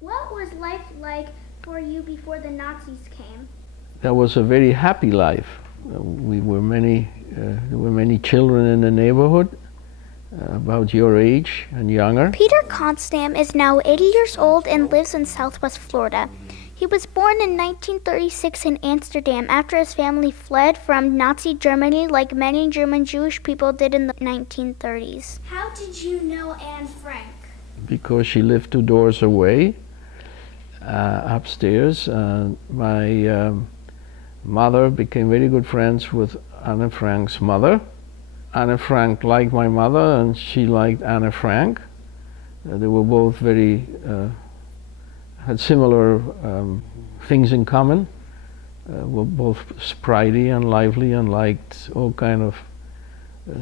What was life like for you before the Nazis came? That was a very happy life. There were many children in the neighborhood, about your age and younger. Pieter Kohnstam is now 80 years old and lives in Southwest Florida. He was born in 1936 in Amsterdam after his family fled from Nazi Germany like many German Jewish people did in the 1930s. How did you know Anne Frank? Because she lived 2 doors away, upstairs. My mother became very good friends with Anne Frank's mother. Anne Frank liked my mother and she liked Anne Frank. They were both had similar things in common. Were both spritey and lively and liked all kind of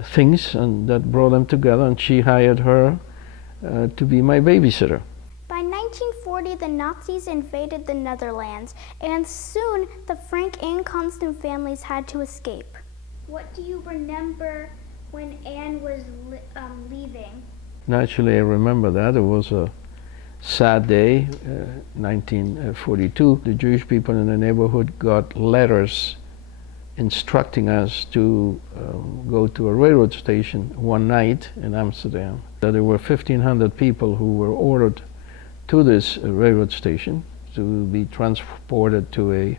things, and that brought them together, and she hired her to be my babysitter. By 1940, the Nazis invaded the Netherlands, and soon the Frank and Kohnstam families had to escape. What do you remember when Anne was leaving? Naturally, I remember that. It was a sad day, 1942. The Jewish people in the neighborhood got letters instructing us to go to a railroad station one night in Amsterdam. There were 1,500 people who were ordered to this railroad station to be transported to a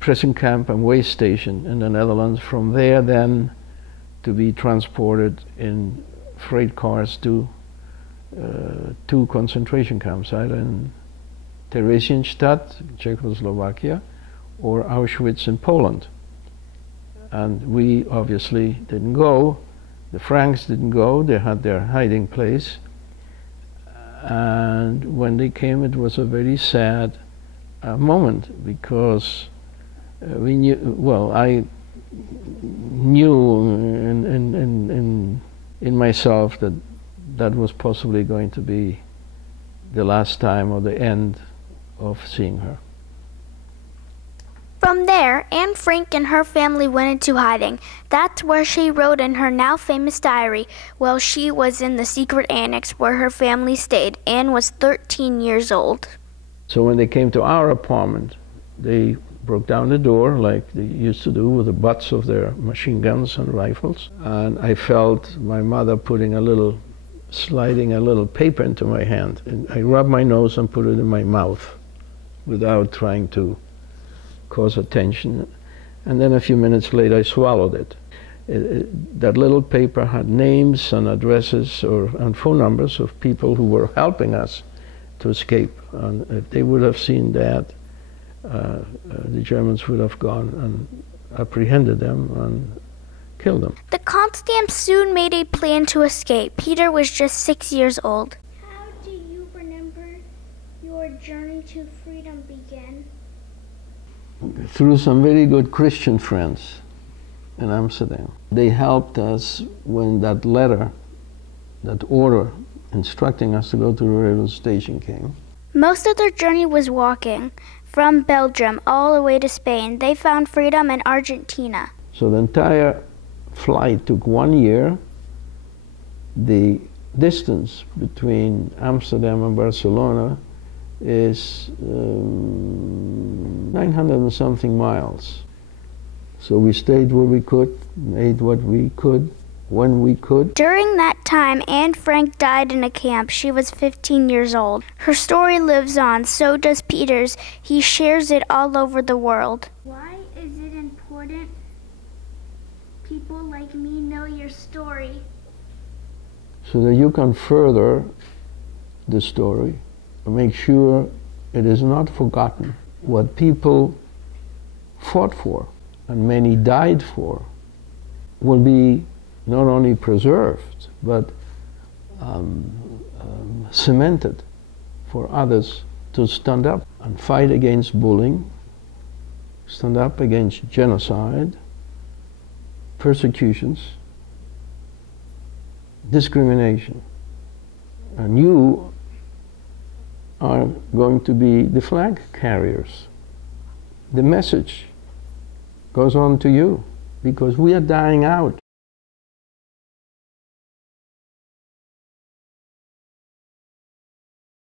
prison camp and way station in the Netherlands. From there then to be transported in freight cars to 2 concentration camps, either in Theresienstadt, Czechoslovakia, or Auschwitz in Poland. And we obviously didn't go. The Franks didn't go. They had their hiding place. And when they came, it was a very sad moment, because we knew, well, I knew in myself that that was possibly going to be the last time or the end of seeing her. From there, Anne Frank and her family went into hiding. That's where she wrote in her now famous diary while she was in the secret annex where her family stayed. Anne was 13 years old. So when they came to our apartment, they broke down the door like they used to do with the butts of their machine guns and rifles. And I felt my mother sliding a little paper into my hand. And I rubbed my nose and put it in my mouth without trying to cause attention. And then a few minutes later I swallowed it. That little paper had names and addresses and phone numbers of people who were helping us to escape. And if they would have seen that, the Germans would have gone and apprehended them and killed them. The Kohnstam soon made a plan to escape. Pieter was just 6 years old. How do you remember your journey to freedom began? Through some very good Christian friends in Amsterdam. They helped us when that letter, that order instructing us to go to the railroad station came. Most of their journey was walking. From Belgium all the way to Spain, they found freedom in Argentina. So the entire flight took 1 year. The distance between Amsterdam and Barcelona is 900 and something miles. So we stayed where we could, made what we could, when we could. During that time, Anne Frank died in a camp. She was 15 years old. Her story lives on, so does Pieter's. He shares it all over the world. Why is it important people like me know your story? So that you can further the story, make sure it is not forgotten. What people fought for, and many died for, will be not only preserved, but cemented for others to stand up and fight against bullying, stand up against genocide, persecutions, discrimination. And you are going to be the flag carriers. The message goes on to you, because we are dying out.